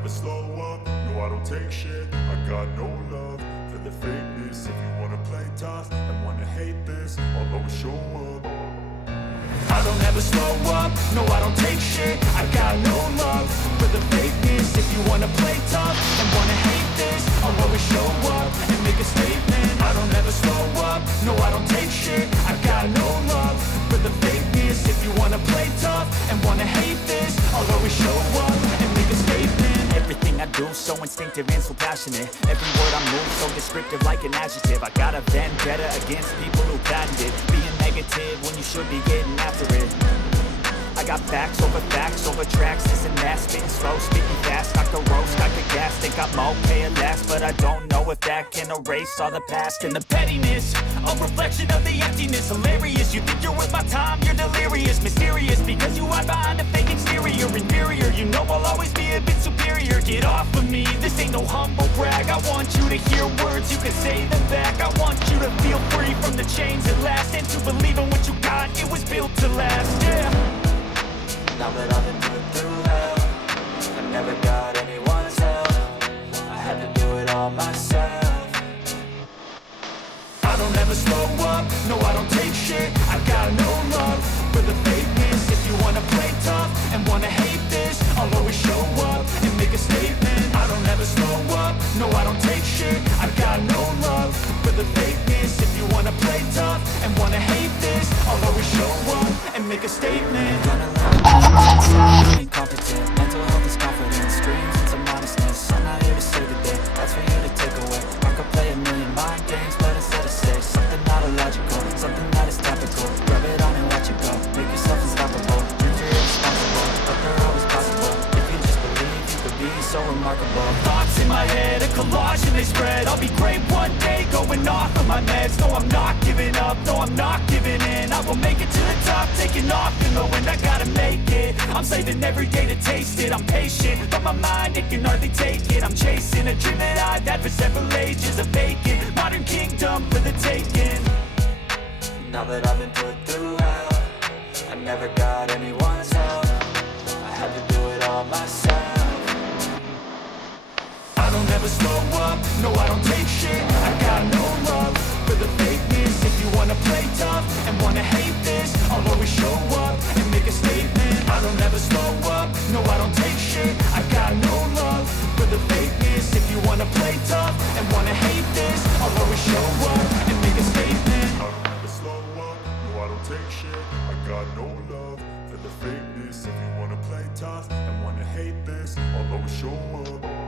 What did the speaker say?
never slow up, no I don't take shit. I got no love for the fakeness. If you wanna play tough and wanna hate this, I'll always show up. I don't ever slow up, no I don't take shit. I got no love for the fakeness. If you wanna play tough and wanna hate this, I'll always show up and make a statement. I don't ever slow up, no I don't take shit. I got no love for the fakeness. If you wanna play tough and wanna hate this, I'll always show up and make a statement. Everything I do so instinctive and so passionate. Every word I move so descriptive like an adjective. I got a vendetta against people who patented being negative when you should be getting after it. I got facts over tracks, this and that. Spitting slow, speaking fast, I could roast, I could gas. Think I'm okay at last, but I don't know if that can erase all the past. And the pettiness, a reflection of the emptiness. Hilarious, you think you're worth my time, you're delirious. Mysterious, because you hide behind a fake exterior. Inferior, you know I'll always be a bit superior. Get off of me, this ain't no humble brag. I want you to hear words, you can say them back. I want you to feel free from the chains at last, and to believe in what you got, it was built to last, yeah. Now that I've been put through hell, I never got anyone's help. I had to do it all myself. I don't ever slow up, no I don't take shit. I got no love for the fakeness. If you wanna play tough and wanna hate this, I'll always show up and make a statement. I don't ever slow up, no I don't take shit. I got no love for the fakeness. If you wanna play tough and wanna hate this, I'll always show up and make a statement. Incompetent, mental health is confidence, dreams and some honestness. I'm not here to save the day, that's for you to take away. I could play a million mind games, but instead of say something not illogical, something that is topical. Rub it on and watch it go, make yourself unstoppable. Dreams are irresponsible, but they're always possible. If you just believe, you could be so remarkable. Thoughts in my head, a collage and they spread. I'll be great one day, going off of my meds. No, I'm not giving up, no, I'm not giving in. I will make it to the top, taking off in the wind. I gotta make it, I'm saving every day to taste it. I'm patient, but my mind, it can hardly take it. I'm chasing a dream that I've had for several ages. A vacant, modern kingdom for the taking. Now that I've been put through hell, I never got anyone's help. I had to do it all myself. I don't ever slow up, no I don't take shit. I got no love for the fakeness. If you wanna play tough and wanna hate this, I'll always show up and make a statement. I don't ever slow up, no I don't take shit. I got no love for the fakeness. If you wanna play tough and wanna hate this, I'll always show up and make a statement. I don't ever slow up, no I don't take shit. I got no love for the fakeness. If you wanna play tough and wanna hate this, I'll always show up.